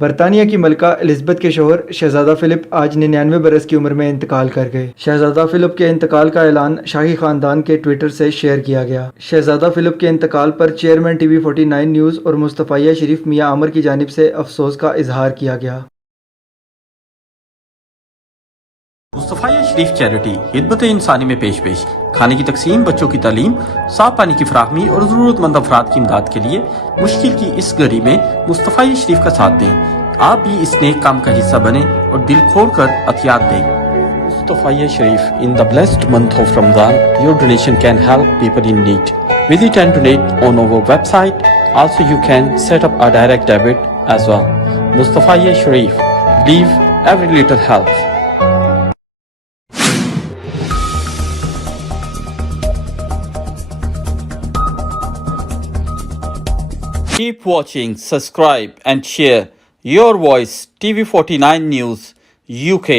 बरतानिया की मलका एलिज़ाबेथ के शोहर शहजादा फिलिप आज 99 बरस की उम्र में इंतकाल कर गए। शहजादा फिलिप के इंतकाल का ऐलान शाही खानदान के ट्विटर से शेयर किया गया। शहजादा फिलिप के इंतकाल पर चेयरमैन TV 49 न्यूज़ और मुस्तफ़ाया शरीफ मियां आमर की जानिब से अफसोस का इजहार किया गया। मुस्तफ़ाया शरीफ चैरिटी खिदमत इंसानी में पेश खाने की तकसीम, बच्चों की तालीम, साफ पानी की फराहमी और ज़रूरतमंद अफराद की इमदाद के लिए मुश्किल की इस घड़ी में मुस्तफ़ाया शरीफ का साथ दें। आप भी इस नेक काम का हिस्सा बने और दिल खोल कर अतियात दें। Mustafaiya Sharif in the blessed month of Ramzan, your donation can help people in need. Visit and donate on our website. Also you can set up a direct debit as well. Mustafaiya Sharif, believe every little helps. Keep watching, subscribe and share Your Voice TV 49 News UK.